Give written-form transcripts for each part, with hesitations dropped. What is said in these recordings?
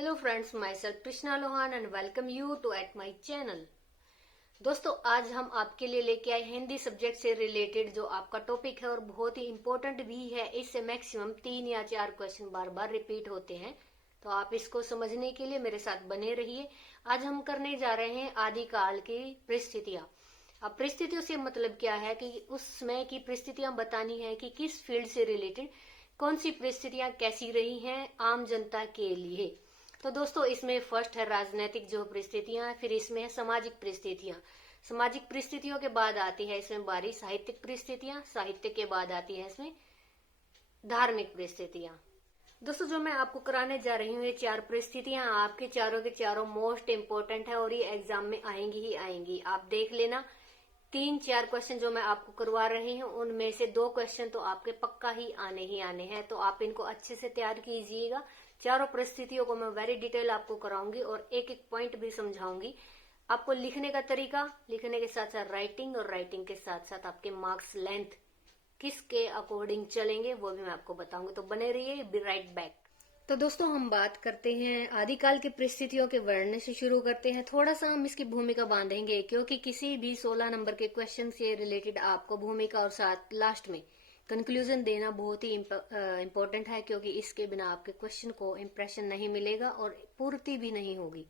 Hello friends, my self Krishna Lohan and welcome you to at my channel. दोस्तों, आज हम आपके लिए लेके आए हिंदी सब्जेक्ट से रिलेटेड जो आपका टॉपिक है और बहुत ही इम्पोर्टेंट भी है। इससे मैक्सिमम 3 या 4 क्वेश्चन बार बार रिपीट होते हैं, तो आप इसको समझने के लिए मेरे साथ बने रहिए। आज हम करने जा रहे हैं आदिकाल की परिस्थितियां। अब परिस्थितियों से मतलब क्या है कि उस समय की परिस्थितियां बतानी है कि किस फील्ड से रिलेटेड कौन सी परिस्थितियां कैसी रही हैं आम जनता के लिए। तो दोस्तों, इसमें फर्स्ट है राजनीतिक जो परिस्थितियां, फिर इसमें है सामाजिक परिस्थितियां। सामाजिक परिस्थितियों के बाद आती है इसमें बारी साहित्यिक परिस्थितियां, साहित्य के बाद आती है इसमें धार्मिक परिस्थितियां। दोस्तों, जो मैं आपको कराने जा रही हूँ ये 4 परिस्थितियां आपके चारों के चारों मोस्ट इम्पोर्टेंट है और ये एग्जाम में आएंगी ही आएंगी। आप देख लेना, 3-4 क्वेश्चन जो मैं आपको करवा रही हूँ उनमें से 2 क्वेश्चन तो आपके पक्का ही आने हैं, तो आप इनको अच्छे से तैयार कीजिएगा। चारों परिस्थितियों को मैं वेरी डिटेल आपको कराऊंगी और एक एक पॉइंट भी समझाऊंगी। आपको लिखने का तरीका, लिखने के साथ साथ राइटिंग और राइटिंग के साथ साथ आपके मार्क्स लेंथ किसके अकॉर्डिंग चलेंगे वो भी मैं आपको बताऊंगी, तो बने रहिए। Be right back. तो दोस्तों, हम बात करते हैं आदिकाल की परिस्थितियों के वर्णन से शुरू करते हैं। थोड़ा सा हम इसकी भूमिका बांधेंगे क्योंकि किसी भी 16 नंबर के क्वेश्चन से रिलेटेड आपको भूमिका और साथ लास्ट में कंक्लूजन देना बहुत ही इम्पोर्टेंट है, क्योंकि इसके बिना आपके क्वेश्चन को इम्प्रेशन नहीं मिलेगा और पूर्ति भी नहीं होगी।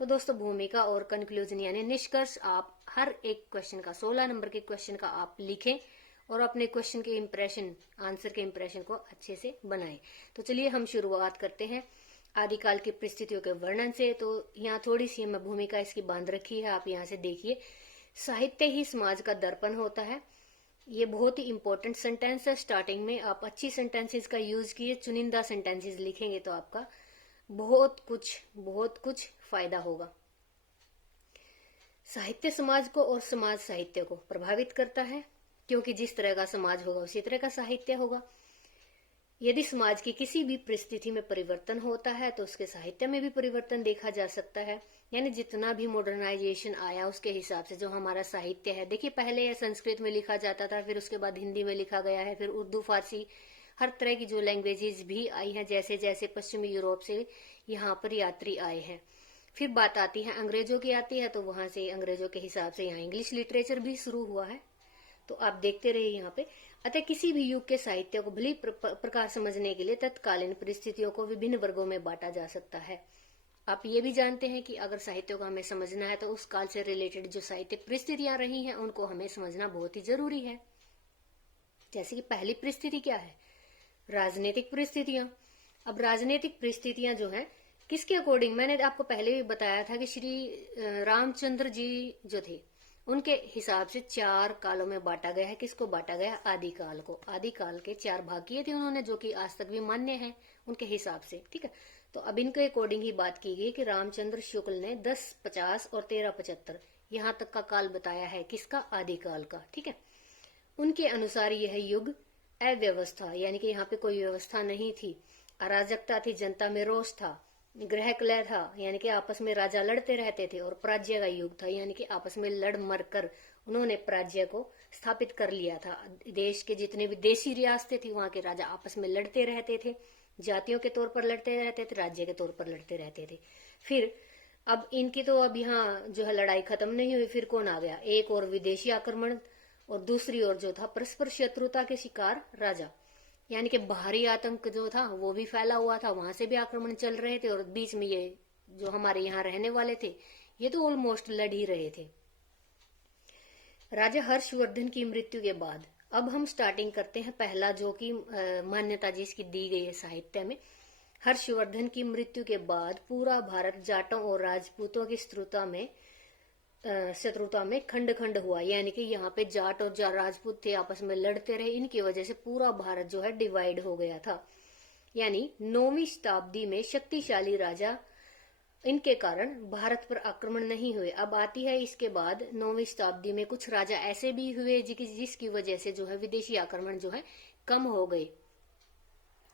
तो दोस्तों, भूमिका और कंक्लूजन यानी निष्कर्ष आप हर एक क्वेश्चन का, 16 नंबर के क्वेश्चन का आप लिखें और अपने क्वेश्चन के इम्प्रेशन, आंसर के इम्प्रेशन को अच्छे से बनाएं। तो चलिए हम शुरुआत करते हैं आदिकाल की परिस्थितियों के वर्णन से। तो यहाँ थोड़ी सी मैं भूमिका इसकी बांध रखी है, आप यहाँ से देखिए। साहित्य ही समाज का दर्पण होता है। ये बहुत ही इंपॉर्टेंट सेंटेंस है। स्टार्टिंग में आप अच्छी सेंटेंसेस का यूज किए, चुनिंदा सेंटेंसेस लिखेंगे तो आपका बहुत कुछ फायदा होगा। साहित्य समाज को और समाज साहित्य को प्रभावित करता है, क्योंकि जिस तरह का समाज होगा उसी तरह का साहित्य होगा। यदि समाज की किसी भी परिस्थिति में परिवर्तन होता है तो उसके साहित्य में भी परिवर्तन देखा जा सकता है। यानी जितना भी मॉडर्नाइजेशन आया उसके हिसाब से जो हमारा साहित्य है, देखिए पहले यह संस्कृत में लिखा जाता था, फिर उसके बाद हिंदी में लिखा गया है, फिर उर्दू, फारसी, हर तरह की जो लैंग्वेजेस भी आई हैं, जैसे जैसे पश्चिमी यूरोप से यहाँ पर यात्री आए हैं। फिर बात आती है अंग्रेजों की आती है, तो वहां से अंग्रेजों के हिसाब से यहाँ इंग्लिश लिटरेचर भी शुरू हुआ है। तो आप देखते रहिए यहाँ पे। अतः किसी भी युग के साहित्य को भली प्रकार समझने के लिए तत्कालीन परिस्थितियों को विभिन्न वर्गों में बांटा जा सकता है। आप ये भी जानते हैं कि अगर साहित्य को हमें समझना है तो उस काल से रिलेटेड जो साहित्यिक परिस्थितियां रही हैं उनको हमें समझना बहुत ही जरूरी है। जैसे कि पहली परिस्थिति क्या है, राजनीतिक परिस्थितियां। अब राजनीतिक परिस्थितियां जो है किसके अकॉर्डिंग, मैंने आपको पहले भी बताया था कि श्री रामचंद्र जी जो थे उनके हिसाब से 4 कालों में बांटा गया है। किसको बांटा गया? आदिकाल को। आदिकाल के 4 भाग किए थे उन्होंने, जो कि आज तक भी मान्य है उनके हिसाब से। ठीक है, तो अब इनके अकॉर्डिंग ही बात की गई कि रामचंद्र शुक्ल ने 1050 और 1375 यहाँ तक का काल बताया है। किसका? आदिकाल का। ठीक है, उनके अनुसार यह युग अव्यवस्था, यानी कि यहाँ पे कोई व्यवस्था नहीं थी, अराजकता थी, जनता में रोष था, ग्रह कलह था, यानी कि आपस में राजा लड़ते रहते थे, और प्राज्य का युग था, यानी कि आपस में लड़ मर कर उन्होंने प्राज्य को स्थापित कर लिया था। देश के जितने भी देशी रियासतें थी वहां के राजा आपस में लड़ते रहते थे, जातियों के तौर पर लड़ते रहते थे, राज्य के तौर पर लड़ते रहते थे। फिर अब इनकी तो अब यहाँ जो है लड़ाई खत्म नहीं हुई, फिर कौन आ गया? एक और विदेशी आक्रमण और दूसरी ओर जो था परस्पर शत्रुता के शिकार राजा, यानी कि बाहरी आतंक जो था वो भी फैला हुआ था, वहां से भी आक्रमण चल रहे थे, और बीच में ये जो हमारे यहाँ रहने वाले थे ये तो ऑलमोस्ट लड़ ही रहे थे। राजा हर्षवर्धन की मृत्यु के बाद अब हम स्टार्टिंग करते हैं पहला, जो कि मान्यता जिसकी दी गई है साहित्य में। हर्षवर्धन की मृत्यु के बाद पूरा भारत जाटों और राजपूतों की शत्रुता में खंड खंड हुआ, यानी कि यहाँ पे जाट और राजपूत थे, आपस में लड़ते रहे। इनकी वजह से पूरा भारत जो है डिवाइड हो गया था। यानी 9वीं शताब्दी में शक्तिशाली राजा इनके कारण भारत पर आक्रमण नहीं हुए। अब आती है इसके बाद 9वीं शताब्दी में कुछ राजा ऐसे भी हुए जिसकी वजह से जो है विदेशी आक्रमण जो है कम हो गए।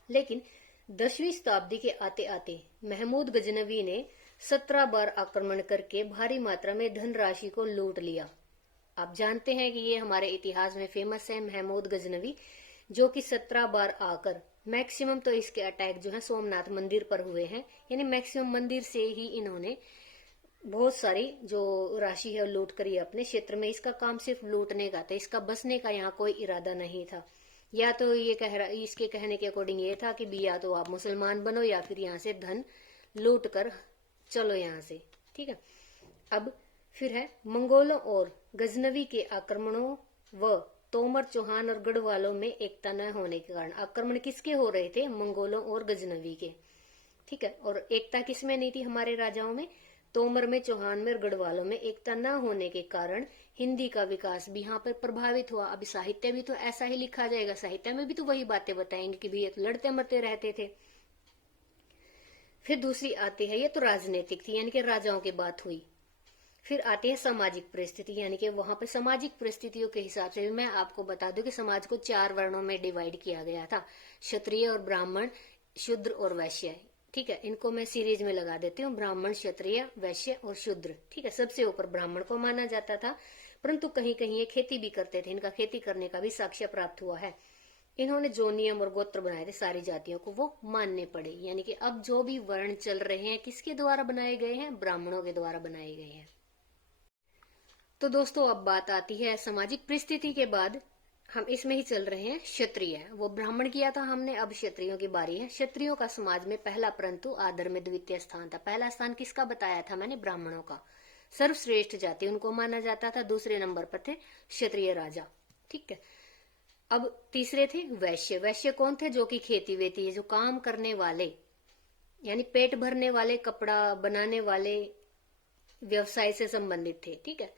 लेकिन 10वीं शताब्दी के आते आते महमूद गजनवी ने 17 बार आक्रमण करके भारी मात्रा में धनराशि को लूट लिया। आप जानते हैं कि ये हमारे इतिहास में फेमस है महमूद गजनवी, जो कि 17 बार आकर मैक्सिमम तो इसके अटैक जो है सोमनाथ मंदिर पर हुए हैं, यानी मैक्सिमम मंदिर से ही इन्होंने बहुत सारी जो राशि है लूट करी अपने क्षेत्र में। इसका काम सिर्फ लूटने का था, इसका बसने का यहाँ कोई इरादा नहीं था। या तो ये कह रहा, इसके कहने के अकॉर्डिंग ये था कि भी या तो आप मुसलमान बनो या फिर यहाँ से धन लूट कर चलो यहाँ से, ठीक है। अब फिर है मंगोलों और गजनवी के आक्रमणों व तोमर चौहान और गढ़वालों में एकता न होने के कारण। आक्रमण किसके हो रहे थे? मंगोलों और गजनवी के, ठीक है। और एकता किसमें नहीं थी? हमारे राजाओं में, तोमर में, चौहान में और गढ़वालों में एकता न होने के कारण हिंदी का विकास भी यहाँ पर प्रभावित हुआ। अभी साहित्य भी तो ऐसा ही लिखा जाएगा, साहित्य में भी तो वही बातें बताएंगे कि भी ये तो लड़ते मरते रहते थे। फिर दूसरी आती है, ये तो राजनीतिक थी, यानी कि राजाओं की बात हुई। फिर आती है सामाजिक परिस्थिति, यानी कि वहां पर सामाजिक परिस्थितियों के हिसाब से मैं आपको बता दूं कि समाज को 4 वर्णों में डिवाइड किया गया था, क्षत्रिय और ब्राह्मण, शूद्र और वैश्य, ठीक है। इनको मैं सीरीज में लगा देती हूँ, ब्राह्मण, क्षत्रिय, वैश्य और शूद्र, ठीक है। सबसे ऊपर ब्राह्मण को माना जाता था, परंतु कहीं कहीं ये खेती भी करते थे, इनका खेती करने का भी साक्ष्य प्राप्त हुआ है। इन्होंने जो नियम और गोत्र बनाए थे सारी जातियों को वो मानने पड़े, यानी कि अब जो भी वर्ण चल रहे हैं किसके द्वारा बनाए गए हैं? ब्राह्मणों के द्वारा बनाए गए हैं। तो दोस्तों अब बात आती है सामाजिक परिस्थिति के बाद हम इसमें ही चल रहे हैं क्षत्रिय। वो ब्राह्मण किया था हमने, अब क्षत्रियों की बारी है। क्षत्रियों का समाज में पहला परंतु आदर में द्वितीय स्थान था। पहला स्थान किसका बताया था मैंने? ब्राह्मणों का। सर्वश्रेष्ठ जाति उनको माना जाता था। दूसरे नंबर पर थे क्षत्रिय राजा, ठीक है। अब तीसरे थे वैश्य। वैश्य कौन थे? जो कि खेती वेती, जो काम करने वाले, यानी पेट भरने वाले, कपड़ा बनाने वाले, व्यवसाय से संबंधित थे, ठीक है।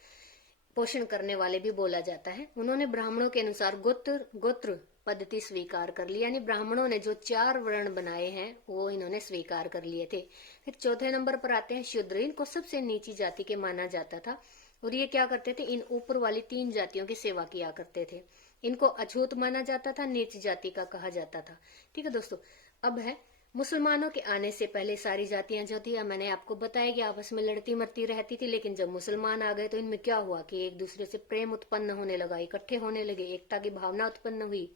पोषण करने वाले भी बोला जाता है। उन्होंने ब्राह्मणों के अनुसार गोत्र पद्धति स्वीकार कर ली, यानी ब्राह्मणों ने जो 4 वर्ण बनाए हैं वो इन्होंने स्वीकार कर लिए थे। फिर चौथे नंबर पर आते हैं शूद्र। इनको सबसे नीची जाति के माना जाता था और ये क्या करते थे? इन ऊपर वाली 3 जातियों की सेवा किया करते थे। इनको अछूत माना जाता था, नीच जाति का कहा जाता था, ठीक है दोस्तों। अब है मुसलमानों के आने से पहले सारी जातियां जो थी, मैंने आपको बताया कि आपस में लड़ती मरती रहती थी, लेकिन जब मुसलमान आ गए तो इनमें क्या हुआ कि एक दूसरे से प्रेम उत्पन्न होने लगा, इकट्ठे होने लगे, एकता की भावना उत्पन्न हुई।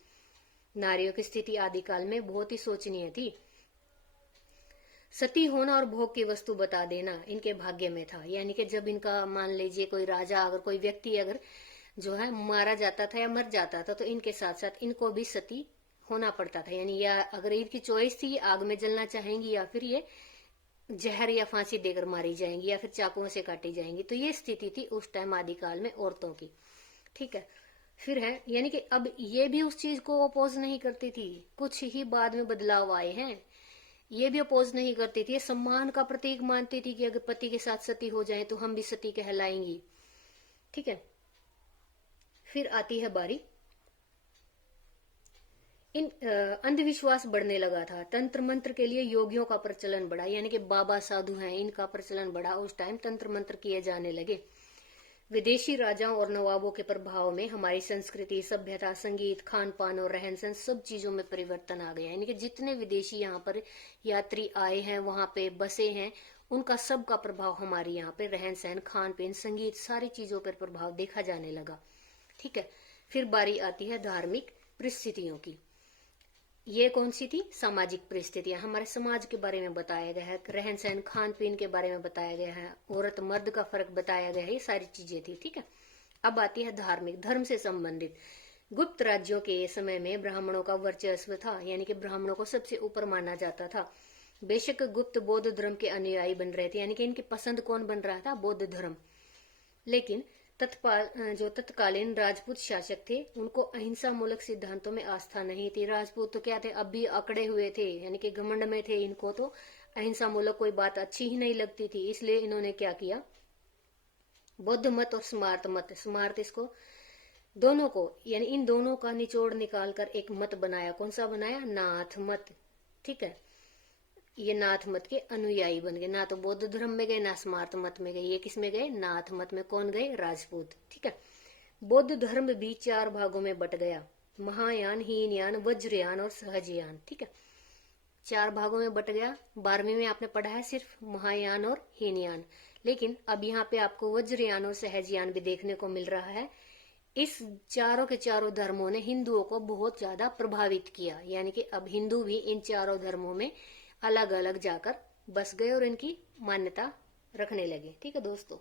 नारियों की स्थिति आदिकाल में बहुत ही शोचनीय थी। सती होना और भोग की वस्तु बता देना इनके भाग्य में था, यानी कि जब इनका मान लीजिए कोई राजा, अगर कोई व्यक्ति अगर जो है मारा जाता था या मर जाता था तो इनके साथ साथ इनको भी सती होना पड़ता था। यानी या अगर इनकी चॉइस थी आग में जलना चाहेंगी या फिर ये जहर या फांसी देकर मारी जाएंगी या फिर चाकुओं से काटी जाएंगी। तो ये स्थिति थी उस टाइम आदिकाल में औरतों की, ठीक है। फिर है यानी कि अब ये भी उस चीज को अपोज नहीं करती थी, कुछ ही बाद में बदलाव आए हैं। ये भी अपोज नहीं करती थी, ये सम्मान का प्रतीक मानती थी कि अगर पति के साथ सती हो जाए तो हम भी सती कहलाएंगी, ठीक है। फिर आती है बारी, इन अंधविश्वास बढ़ने लगा था। तंत्र मंत्र के लिए योगियों का प्रचलन बढ़ा, यानी कि बाबा साधु हैं इनका प्रचलन बढ़ा। उस टाइम तंत्र मंत्र किए जाने लगे। विदेशी राजाओं और नवाबों के प्रभाव में हमारी संस्कृति, सभ्यता, संगीत, खान पान और रहन सहन सब चीजों में परिवर्तन आ गया। यानी कि जितने विदेशी यहाँ पर यात्री आए हैं, वहां पे बसे हैं, उनका सबका प्रभाव हमारे यहाँ पे रहन सहन, खान पीन, संगीत, सारी चीजों पर प्रभाव देखा जाने लगा, ठीक है। फिर बारी आती है धार्मिक परिस्थितियों की। ये कौन सी थी? सामाजिक परिस्थितियां। हमारे समाज के बारे में बताया गया है, रहन सहन, खान पीन के बारे में बताया गया है, औरत मर्द का फर्क बताया गया है, ये सारी चीजें थी, ठीक है। अब आती है धार्मिक, धर्म से संबंधित। गुप्त राज्यों के समय में ब्राह्मणों का वर्चस्व था, यानी कि ब्राह्मणों को सबसे ऊपर माना जाता था। बेशक गुप्त बौद्ध धर्म के अनुयायी बन रहे थे, यानी कि इनकी पसंद कौन बन रहा था? बौद्ध धर्म। लेकिन जो तत्कालीन राजपूत शासक थे उनको अहिंसा मूलक सिद्धांतों में आस्था नहीं थी। राजपूत तो क्या थे? अब भी अकड़े हुए थे, यानी कि घमंड में थे। इनको तो अहिंसा मूलक कोई बात अच्छी ही नहीं लगती थी, इसलिए इन्होंने क्या किया? बौद्ध मत और स्मार्त मत, स्मार्त इसको दोनों को, यानी इन दोनों का निचोड़ निकालकर एक मत बनाया। कौन सा बनाया? नाथ मत, ठीक है। ये नाथ मत के अनुयायी बन गए। ना तो बौद्ध धर्म में गए, ना स्मार्त मत में गए, ये किस में गए? नाथ मत में। कौन गए? राजपूत, ठीक है। बौद्ध धर्म भी 4 भागों में बट गया, महायान, हीनयान, वज्रयान और सहजयान, ठीक है। 4 भागों में बट गया। 12वीं में आपने पढ़ा है सिर्फ महायान और हीनयान, लेकिन अब यहाँ पे आपको वज्रयान और सहजयान भी देखने को मिल रहा है। इस चारों के चारों धर्मों ने हिंदुओं को बहुत ज्यादा प्रभावित किया, यानी कि अब हिंदू भी इन चारों धर्मों में अलग अलग जाकर बस गए और इनकी मान्यता रखने लगे। ठीक है दोस्तों,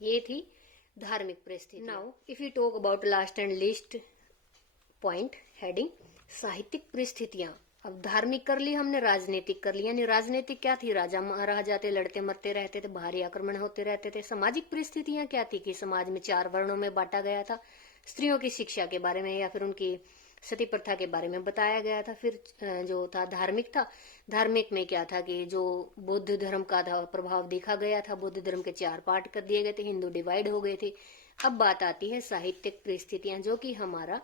ये थी धार्मिक परिस्थिति। Now if you talk about last and least point heading साहित्यिक परिस्थितियां। अब धार्मिक कर ली हमने, राजनीतिक कर ली। यानी राजनीतिक क्या थी, राजा महाराजा थे, लड़ते मरते रहते थे, बाहरी आक्रमण होते रहते थे। सामाजिक परिस्थितियां क्या थी कि समाज में 4 वर्णों में बांटा गया था। स्त्रियों की शिक्षा के बारे में या फिर उनकी सती प्रथा के बारे में बताया गया था। फिर जो था धार्मिक था, धार्मिक में क्या था कि जो बौद्ध धर्म का था प्रभाव देखा गया था। बौद्ध धर्म के 4 पार्ट कर दिए गए थे, हिंदू डिवाइड हो गए थे। अब बात आती है साहित्यिक परिस्थितियां, जो कि हमारा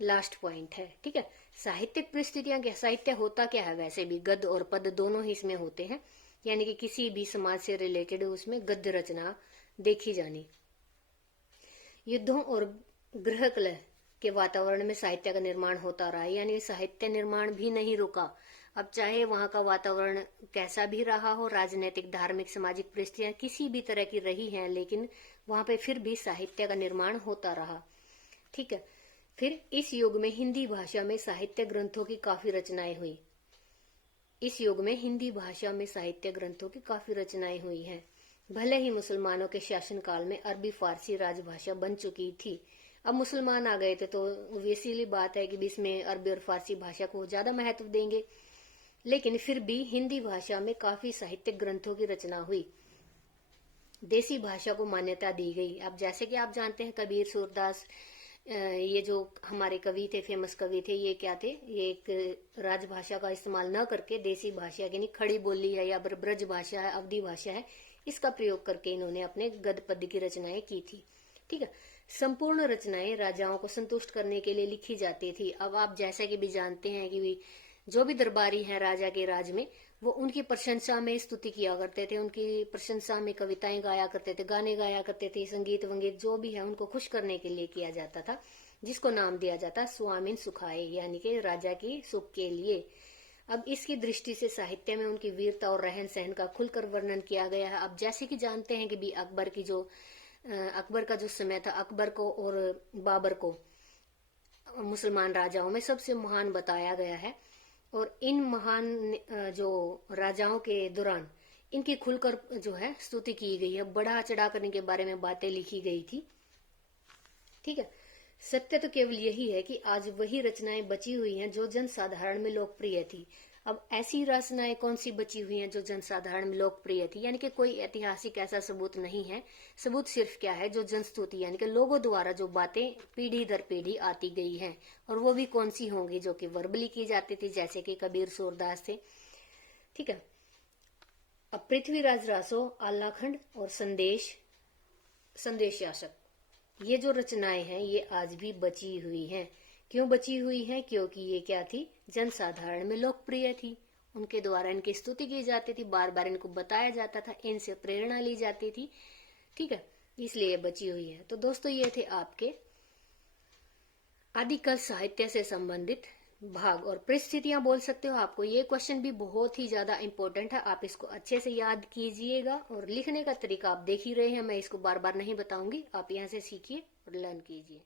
लास्ट पॉइंट है। ठीक है, साहित्यिक परिस्थितियां क्या, साहित्य होता क्या है, वैसे भी गद्य और पद दोनों ही इसमें होते हैं। यानी कि किसी भी समाज से रिलेटेड उसमें गद्य रचना देखी जानी। युद्धों और गृह कलह के वातावरण में साहित्य का निर्माण होता रहा, यानी साहित्य निर्माण भी नहीं रुका। अब चाहे वहां का वातावरण कैसा भी रहा हो, राजनीतिक, धार्मिक, सामाजिक परिस्थितियां किसी भी तरह की रही हैं, लेकिन वहां पे फिर भी साहित्य का निर्माण होता रहा। ठीक है, फिर इस युग में हिंदी भाषा में साहित्य ग्रंथों की काफी रचनाएं हुई। इस युग में हिंदी भाषा में साहित्य ग्रंथों की काफी रचनाएं हुई हैं। भले ही मुसलमानों के शासनकाल में अरबी फारसी राजभाषा बन चुकी थी। अब मुसलमान आ गए थे तो ऑब्वियसली बात है कि इसमें अरबी और फारसी भाषा को ज्यादा महत्व देंगे, लेकिन फिर भी हिंदी भाषा में काफी साहित्यिक ग्रंथों की रचना हुई। देसी भाषा को मान्यता दी गई। अब जैसे कि आप जानते हैं कबीर, सूरदास, ये जो हमारे कवि थे, फेमस कवि थे, ये क्या थे, ये एक राजभाषा का इस्तेमाल न करके देसी भाषा यानी खड़ी बोली है या ब्रज भाषा है, अवधी भाषा है, इसका प्रयोग करके इन्होंने अपने गद्य पद्य की रचनाएं की थी। ठीक है, संपूर्ण रचनाएं राजाओं को संतुष्ट करने के लिए लिखी जाती थी। अब आप जैसा कि भी जानते हैं कि जो भी दरबारी हैं राजा के राज में, वो उनकी प्रशंसा में स्तुति किया करते थे, उनकी प्रशंसा में कविताएं गाया करते थे, गाने गाया करते थे, संगीत वंगीत जो भी है उनको खुश करने के लिए किया जाता था, जिसको नाम दिया जाता स्वामिन सुखाए, यानी कि राजा की सुख के लिए। अब इसकी दृष्टि से साहित्य में उनकी वीरता और रहन सहन का खुलकर वर्णन किया गया है। अब जैसे कि जानते हैं कि भी अकबर का जो समय था, अकबर को और बाबर को मुसलमान राजाओं में सबसे महान बताया गया है, और इन महान जो राजाओं के दौरान इनकी खुलकर जो है स्तुति की गई है, बढ़ा चढ़ा कर इनके बारे में बातें लिखी गई थी। ठीक है, सत्य तो केवल यही है कि आज वही रचनाएं बची हुई हैं जो जनसाधारण में लोकप्रिय थी। अब ऐसी रचनाएं कौन सी बची हुई हैं जो जनसाधारण में लोकप्रिय थी, यानी कि कोई ऐतिहासिक ऐसा सबूत नहीं है। सबूत सिर्फ क्या है, जो जनस्तुति यानी कि लोगों द्वारा जो बातें पीढ़ी दर पीढ़ी आती गई हैं, और वो भी कौन सी होंगी, जो कि वर्बली की जाती थी, जैसे कि कबीर, सूरदास थे। ठीक है, अब पृथ्वीराज रासो, आलाखंड और संदेश शासक, ये जो रचनाएं हैं ये आज भी बची हुई हैं। क्यों बची हुई हैं, क्योंकि ये क्या थी, जनसाधारण में लोकप्रिय थी, उनके द्वारा इनकी स्तुति की जाती थी, बार बार इनको बताया जाता था, इनसे प्रेरणा ली जाती थी। ठीक है, इसलिए बची हुई है। तो दोस्तों ये थे आपके आदिकाल साहित्य से संबंधित भाग और परिस्थितियां बोल सकते हो। आपको ये क्वेश्चन भी बहुत ही ज्यादा इंपॉर्टेंट है, आप इसको अच्छे से याद कीजिएगा। और लिखने का तरीका आप देख ही रहे हैं, मैं इसको बार बार नहीं बताऊंगी, आप यहाँ से सीखिए और लर्न कीजिए।